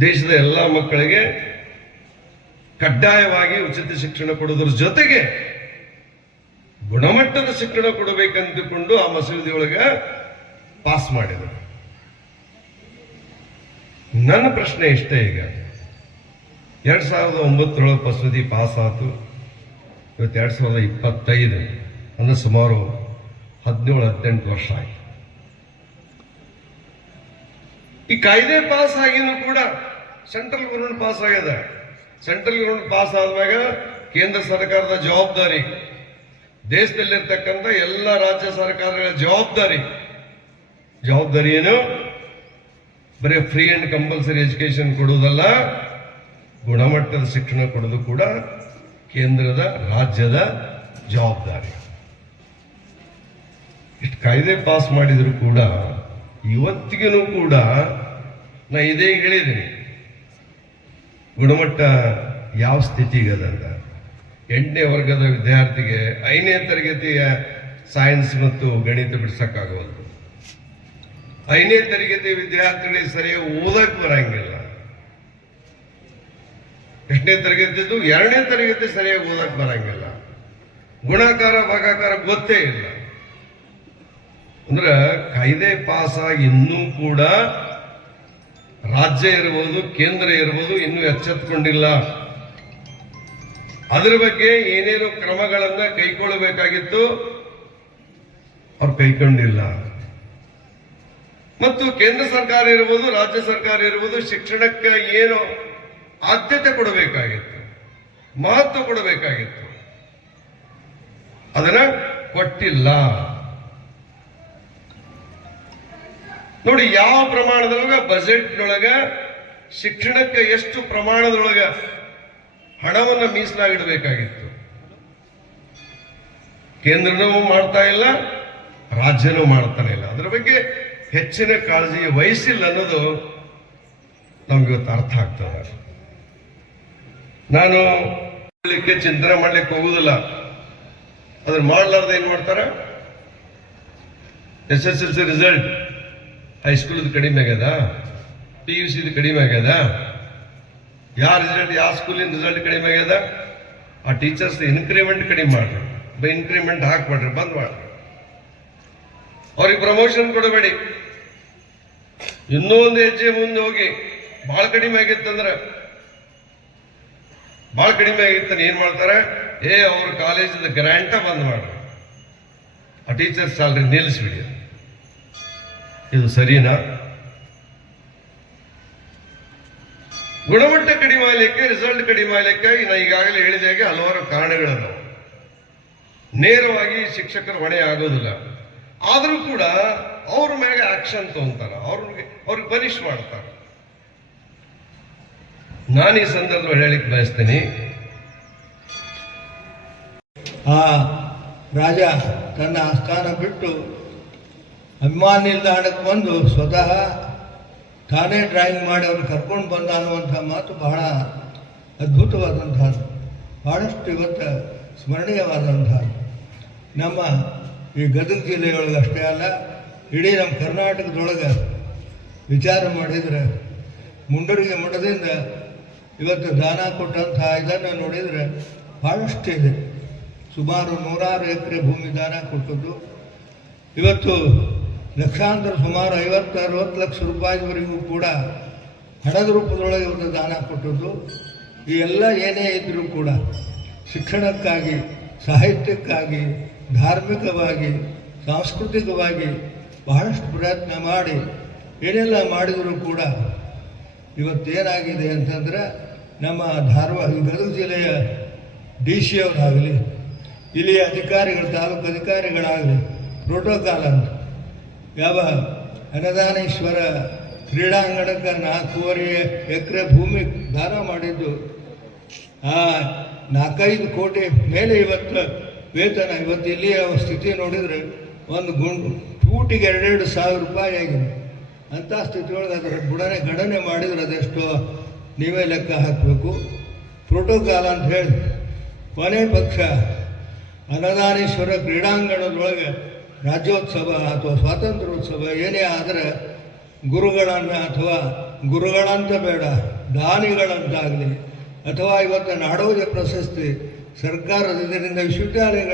ದೇಶದ ಎಲ್ಲ ಮಕ್ಕಳಿಗೆ ಕಡ್ಡಾಯವಾಗಿ ಉಚಿತ ಶಿಕ್ಷಣ ಕೊಡೋದ್ರ ಜೊತೆಗೆ ಗುಣಮಟ್ಟದ ಶಿಕ್ಷಣ ಕೊಡಬೇಕಂತಕೊಂಡು ಆ ಮಸೂದೆಯೊಳಗೆ ಪಾಸ್ ಮಾಡಿದರು. ನನ್ನ ಪ್ರಶ್ನೆ ಇಷ್ಟೇ ಈಗ. ಎರಡ್ ಸಾವಿರದ ಒಂಬತ್ತರೊಳಗೆ ಮಸೂದಿ ಪಾಸ್ ಆತು. ಇವತ್ತು ಎರಡ್ ಸಾವಿರದ ಇಪ್ಪತ್ತೈದು, ಅಂದ್ರೆ ಸುಮಾರು ಹದಿನೇಳು, ಹದಿನೆಂಟು ವರ್ಷ ಆಯ್ತು. ಈ ಕಾಯ್ದೆ ಪಾಸ್ ಆಗಿನೂ ಕೂಡ ಸೆಂಟ್ರಲ್ ಗೌರ್ಮೆಂಟ್ ಪಾಸ್ ಆಗಿದೆ. ಸೆಂಟ್ರಲ್ ಗೌರ್ಮೆಂಟ್ ಪಾಸ್ ಆದ್ಮ್ಯಾಗ ಕೇಂದ್ರ ಸರ್ಕಾರದ ಜವಾಬ್ದಾರಿ. ದೇಶದಲ್ಲಿರ್ತಕ್ಕಂಥ ಎಲ್ಲ ರಾಜ್ಯ ಸರ್ಕಾರಗಳ ಜವಾಬ್ದಾರಿ. ಜವಾಬ್ದಾರಿ ಏನು? ಬರೀ ಫ್ರೀ ಅಂಡ್ ಕಂಪಲ್ಸರಿ ಎಜುಕೇಶನ್ ಕೊಡುವುದಲ್ಲ, ಗುಣಮಟ್ಟದ ಶಿಕ್ಷಣ ಕೊಡೋದು ಕೂಡ ಕೇಂದ್ರದ ರಾಜ್ಯದ ಜವಾಬ್ದಾರಿ. ಇಷ್ಟು ಕಾಯ್ದೆ ಪಾಸ್ ಮಾಡಿದ್ರು ಕೂಡ ಇವತ್ತಿಗೂ ಕೂಡ ನಾ ಇದೇ ಹೇಳಿದ್ದೀನಿ. ಗುಣಮಟ್ಟ ಯಾವ ಸ್ಥಿತಿಗದಂತ ಎಂಟನೇ ವರ್ಗದ ವಿದ್ಯಾರ್ಥಿಗೆ ಐದನೇ ತರಗತಿಯ ಸೈನ್ಸ್ ಮತ್ತು ಗಣಿತ ಬಿಡ್ಸಕ್ಕಾಗವಲ್ದು. ಐದನೇ ತರಗತಿ ವಿದ್ಯಾರ್ಥಿಗಳಿಗೆ ಸರಿಯಾಗಿ ಓದಕ್ಕೆ ಬರಂಗಿಲ್ಲ. ಎಷ್ಟನೇ ತರಗತಿದ್ದು ಎರಡನೇ ತರಗತಿ ಸರಿಯಾಗಿ ಓದಕ್ಕೆ ಬರಂಗಿಲ್ಲ. ಗುಣಾಕಾರ, ಭಾಗಾಕಾರ ಗೊತ್ತೇ ಇಲ್ಲ. ಅಂದ್ರೆ ಕಾಯ್ದೆ ಪಾಸ್ ಆಗಿ ಇನ್ನೂ ಕೂಡ ರಾಜ್ಯ ಇರ್ಬೋದು, ಕೇಂದ್ರ ಇರ್ಬೋದು, ಇನ್ನೂ ಎಚ್ಚೆತ್ಕೊಂಡಿಲ್ಲ. ಅದರ ಬಗ್ಗೆ ಏನೇನು ಕ್ರಮಗಳನ್ನ ಕೈಗೊಳ್ಳಬೇಕಾಗಿತ್ತು. ಅವ್ರು ಕೈಗೊಂಡಿಲ್ಲ. ಮತ್ತು ಕೇಂದ್ರ ಸರ್ಕಾರ ಇರ್ಬೋದು, ರಾಜ್ಯ ಸರ್ಕಾರ ಇರ್ಬೋದು, ಶಿಕ್ಷಣಕ್ಕೆ ಏನು ಆದ್ಯತೆ ಕೊಡಬೇಕಾಗಿತ್ತು, ಮಹತ್ವ ಕೊಡಬೇಕಾಗಿತ್ತು. ಅದನ್ನ ಕೊಟ್ಟಿಲ್ಲ. ನೋಡಿ, ಯಾವ ಪ್ರಮಾಣದೊಳಗ ಬಜೆಟ್ನೊಳಗ ಶಿಕ್ಷಣಕ್ಕೆ ಎಷ್ಟು ಪ್ರಮಾಣದೊಳಗ ಹಣವನ್ನ ಮೀಸಲಾಗಿಡಬೇಕಾಗಿತ್ತು? ಕೇಂದ್ರನೂ ಮಾಡ್ತಾ ಇಲ್ಲ, ರಾಜ್ಯನೂ ಮಾಡ್ತಾನೆ ಇಲ್ಲ. ಅದ್ರ ಬಗ್ಗೆ ಹೆಚ್ಚಿನ ಕಾಳಜಿ ವಹಿಸಿಲ್ಲ ಅನ್ನೋದು ನಮ್ಗೆ ಇವತ್ತು ಅರ್ಥ ಆಗ್ತದೆ. ನಾನು ಚಿಂತನೆ ಮಾಡ್ಲಿಕ್ಕೆ ಹೋಗುದಿಲ್ಲ. ಅದನ್ನ ಮಾಡ್ಲಾರ್ದ ಏನ್ ಮಾಡ್ತಾರ? S S L C result. ಹೈಸ್ಕೂಲ್ದು ಕಡಿಮೆ ಆಗ್ಯದ? ಪಿ ಯು ಸಿದು ಕಡಿಮೆ ಆಗ್ಯದ? ಯಾವ ರಿಸಲ್ಟ್ ಯಾವ ಸ್ಕೂಲಿನ ರಿಸಲ್ಟ್ ಕಡಿಮೆ ಆಗ್ಯದ? ಆ ಟೀಚರ್ಸ್ ಇನ್ಕ್ರಿಮೆಂಟ್ ಕಡಿಮೆ ಮಾಡ್ರಿ. ಇನ್ಕ್ರಿಮೆಂಟ್ ಹಾಕ್ಬೇಡ್ರಿ ಬಂದ್ ಮಾಡ್ರಿ. ಅವ್ರಿಗೆ ಪ್ರಮೋಷನ್ ಕೊಡಬೇಡಿ. ಇನ್ನೂ ಒಂದು ಹೆಜ್ಜೆ ಮುಂದೆ ಹೋಗಿ ಭಾಳ ಕಡಿಮೆ ಆಗಿತ್ತಂದ್ರೆ ಭಾಳ ಕಡಿಮೆ ಆಗಿತ್ತಂದ್ರೆ ಏನ್ ಮಾಡ್ತಾರೆ? ಏ, ಅವ್ರ ಕಾಲೇಜ್ ಗ್ರ್ಯಾಂಟ ಬಂದ್ ಮಾಡ್ರಿ. ಆ ಟೀಚರ್ಸ್ ಸ್ಯಾಲ್ರಿ ನಿಲ್ಲಿಸ್ಬಿಡಿ ಇದು ಸರಿನಾ? ಗುಣಮಟ್ಟ ಕಡಿಮೆ ಆಗಲಿಕ್ಕೆ ರಿಸಲ್ಟ್ ಕಡಿಮೆ ಆಗ್ಲಿಕ್ಕೆ ನಾ ಈಗಾಗಲೇ ಹೇಳಿದ ಹಾಗೆ ಹಲವಾರು ಕಾರಣಗಳನ್ನು ನೇರವಾಗಿ ಶಿಕ್ಷಕರ ಹೊಣೆ ಆಗೋದಿಲ್ಲ. ಆದರೂ ಕೂಡ ಅವ್ರ ಮೇಲೆ ಆಕ್ಷನ್ ತಗೊಂತಾರ. ಅವ್ರಿಗೆ ಅವ್ರಿಗೆ ಪನಿಷ್ ಮಾಡ್ತಾರ. ನಾನು ಈ ಸಂದರ್ಭ ಹೇಳಿಕ್ ಬಯಸ್ತೇನೆ. ಆ ರಾಜ ತನ್ನ ಆಸ್ಥಾನ ಬಿಟ್ಟು ಅಭಿಮಾನ ನಿಲ್ದಾಣಕ್ಕೆ ಬಂದು ಸ್ವತಃ ತಾನೇ ಡ್ರಾಯಿಂಗ್ ಮಾಡಿ ಅವ್ರು ಕರ್ಕೊಂಡು ಬಂದ ಅನ್ನುವಂಥ ಮಾತು ಬಹಳ ಅದ್ಭುತವಾದಂಥದ್ದು ಭಾಳಷ್ಟು ಇವತ್ತು ಸ್ಮರಣೀಯವಾದಂಥ ನಮ್ಮ ಈ ಗದಗ ಜಿಲ್ಲೆಯೊಳಗೆ ಅಷ್ಟೇ ಅಲ್ಲ, ಇಡೀ ನಮ್ಮ ಕರ್ನಾಟಕದೊಳಗೆ ವಿಚಾರ ಮಾಡಿದರೆ, ಮುಂಡರಿಗೆ ಮಠದಿಂದ ಇವತ್ತು ದಾನ ಕೊಟ್ಟಂಥ ಇದನ್ನು ನೋಡಿದರೆ ಭಾಳಷ್ಟು ಇದೆ. ಸುಮಾರು ನೂರಾರು ಎಕರೆ ಭೂಮಿ ದಾನ ಕೊಟ್ಟದ್ದು. ಇವತ್ತು ಲಕ್ಷಾಂತರ ಸುಮಾರು ಐವತ್ತು ಅರವತ್ತು ಲಕ್ಷ ರೂಪಾಯಿವರೆಗೂ ಕೂಡ ಹಣದ ರೂಪದೊಳಗೆ ಒಂದು ದಾನ ಕೊಟ್ಟದ್ದು. ಈ ಎಲ್ಲ ಏನೇ ಇದ್ದರೂ ಕೂಡ ಶಿಕ್ಷಣಕ್ಕಾಗಿ, ಸಾಹಿತ್ಯಕ್ಕಾಗಿ, ಧಾರ್ಮಿಕವಾಗಿ, ಸಾಂಸ್ಕೃತಿಕವಾಗಿ ಬಹಳಷ್ಟು ಪ್ರಯತ್ನ ಮಾಡಿ ಏನೆಲ್ಲ ಮಾಡಿದರೂ ಕೂಡ ಇವತ್ತೇನಾಗಿದೆ ಅಂತಂದ್ರೆ ನಮ್ಮ ಧಾರವಾಡ ಗದಗ ಜಿಲ್ಲೆಯ ಡಿ ಸಿ ಅವರಾಗಲಿ, ಇಲ್ಲಿಯ ಅಧಿಕಾರಿಗಳು, ತಾಲೂಕು ಅಧಿಕಾರಿಗಳಾಗಲಿ ಪ್ರೋಟೋಕಾಲ್ ಅಂತ ಯಾವ ಅನದಾನೇಶ್ವರ ಕ್ರೀಡಾಂಗಣಕ್ಕೆ ನಾಲ್ಕೂವರೆ ಎಕರೆ ಭೂಮಿ ದಾನ ಮಾಡಿದ್ದು, ಆ ನಾಲ್ಕೈದು ಕೋಟಿ ಮೇಲೆ ಇವತ್ತು ವೇತನ. ಇವತ್ತು ಇಲ್ಲಿಯ ಸ್ಥಿತಿ ನೋಡಿದರೆ ಒಂದು ಗುಂಡು ಟೂಟಿಗೆ ಎರಡೆರಡು ಸಾವಿರ ರೂಪಾಯಿ ಆಗಿದೆ. ಅಂಥ ಸ್ಥಿತಿಯೊಳಗೆ ಅದರ ಬುಡನೆ ಗಣನೆ ಮಾಡಿದರೆ ಅದೆಷ್ಟೋ ನೀವೇ ಲೆಕ್ಕ ಹಾಕಬೇಕು. ಪ್ರೋಟೋಕಾಲ್ ಅಂತ ಹೇಳಿ ಕೊನೆ ಪಕ್ಷ ಅನದಾನೇಶ್ವರ ಕ್ರೀಡಾಂಗಣದೊಳಗೆ ರಾಜ್ಯೋತ್ಸವ ಅಥವಾ ಸ್ವಾತಂತ್ರ್ಯೋತ್ಸವ ಏನೇ ಆದರೆ ಗುರುಗಳನ್ನು ಅಥವಾ ಗುರುಗಳಂತ ಬೇಡ, ದಾನಿಗಳಂತಾಗಲಿ. ಅಥವಾ ಇವತ್ತು ನಾಡೋಜ ಪ್ರಶಸ್ತಿ ಸರ್ಕಾರದ ಇದರಿಂದ ವಿಶ್ವವಿದ್ಯಾಲಯಗಳ